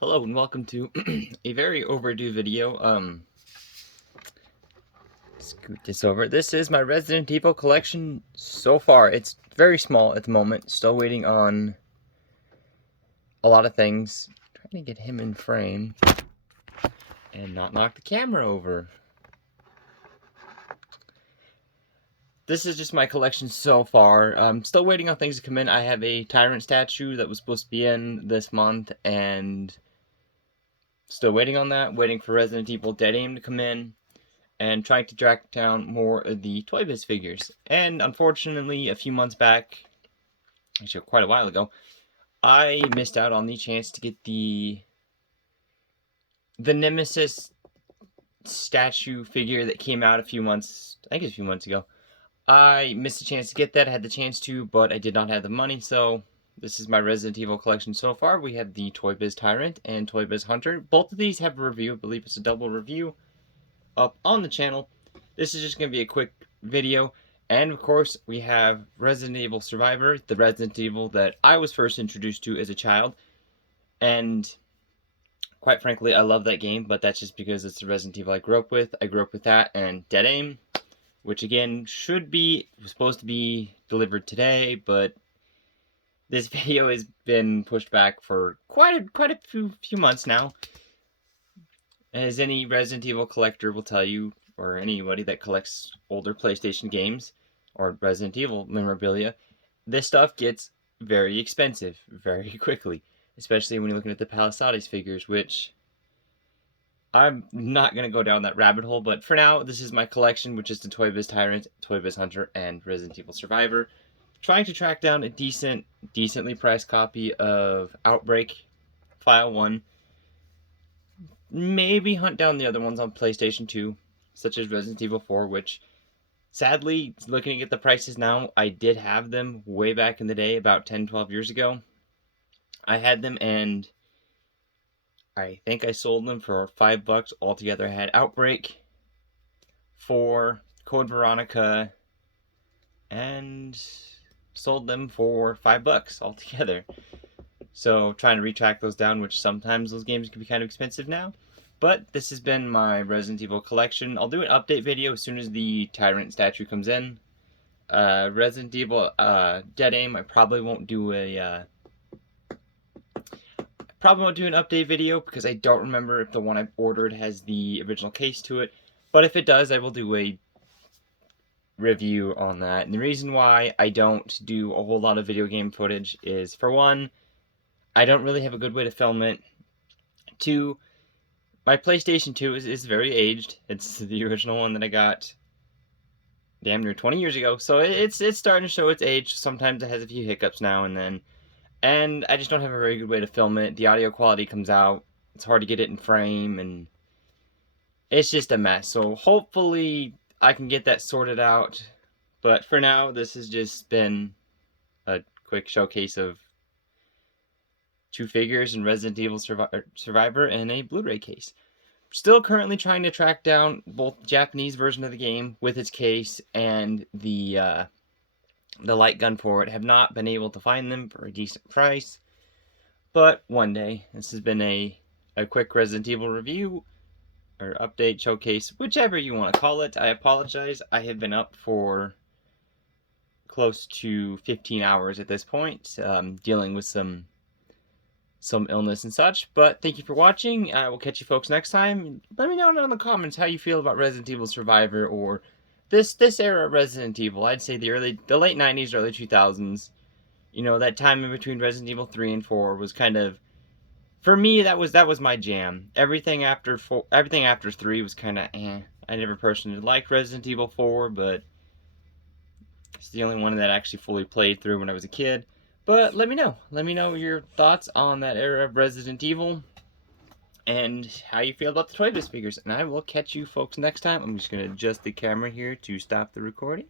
Hello and welcome to a very overdue video. Scoot this over. This is my Resident Evil collection so far. It's very small at the moment. Still waiting on a lot of things. Trying to get him in frame and not knock the camera over. This is just my collection so far. I'm still waiting on things to come in. I have a Tyrant statue that was supposed to be in this month and still waiting on that. Waiting for Resident Evil Dead Aim to come in. And trying to track down more of the Toy Biz figures. And unfortunately, a few months back, actually quite a while ago, I missed out on the chance to get the Nemesis statue figure that came out I think it was a few months ago. I missed a chance to get that. I had the chance to, but I did not have the money, so this is my Resident Evil collection so far. We have the Toy Biz Tyrant and Toy Biz Hunter. Both of these have a review. I believe it's a double review up on the channel. This is just going to be a quick video. And of course, we have Resident Evil Survivor, the Resident Evil that I was first introduced to as a child. And quite frankly, I love that game, but that's just because it's the Resident Evil I grew up with. I grew up with that and Dead Aim, which again was supposed to be delivered today, but this video has been pushed back for quite a few months now. As any Resident Evil collector will tell you, or anybody that collects older PlayStation games or Resident Evil memorabilia, this stuff gets very expensive very quickly, especially when you're looking at the Palisades figures, which I'm not going to go down that rabbit hole, but for now, this is my collection, which is the Toy Biz Tyrant, Toy Biz Hunter, and Resident Evil Survivor. Trying to track down a decently priced copy of Outbreak File 1. Maybe hunt down the other ones on PlayStation 2, such as Resident Evil 4, which, sadly, looking at the prices now, I did have them way back in the day, about 10-12 years ago. I had them, and I think I sold them for $5 altogether. I had Outbreak, 4, Code Veronica, and sold them for $5 altogether. So trying to retrack those down, which sometimes those games can be kind of expensive now. But this has been my Resident Evil collection. I'll do an update video as soon as the Tyrant statue comes in. Resident Evil Dead Aim, I probably won't do an update video because I don't remember if the one I ordered has the original case to it. But if it does, I will do a review on that. And the reason why I don't do a whole lot of video game footage is, for one, I don't really have a good way to film it. 2, my PlayStation 2 is very aged. It's the original one that I got damn near 20 years ago. So it's starting to show its age. Sometimes it has a few hiccups now and then. And I just don't have a very good way to film it. The audio quality comes out. It's hard to get it in frame, and it's just a mess. So hopefully I can get that sorted out. But for now, this has just been a quick showcase of 2 figures in Resident Evil Survivor and a Blu-ray case. Still currently trying to track down both the Japanese version of the game with its case and the light gun for it. Have not been able to find them for a decent price, but one day. This has been a quick Resident Evil review or update, showcase, whichever you want to call it. I apologize. I have been up for close to 15 hours at this point, dealing with some illness and such, but thank you for watching. I will catch you folks next time. Let me know down in the comments how you feel about Resident Evil Survivor or this era of Resident Evil. I'd say the late 90s, early 2000s. You know, that time in between Resident Evil 3 and 4 was kind of, for me, that was my jam. Everything after 3 was kind of I never personally liked Resident Evil 4, but it's the only one that I actually fully played through when I was a kid. But let me know your thoughts on that era of Resident Evil and how you feel about the Toy Biz figures. And I will catch you folks next time. I'm just going to adjust the camera here to stop the recording.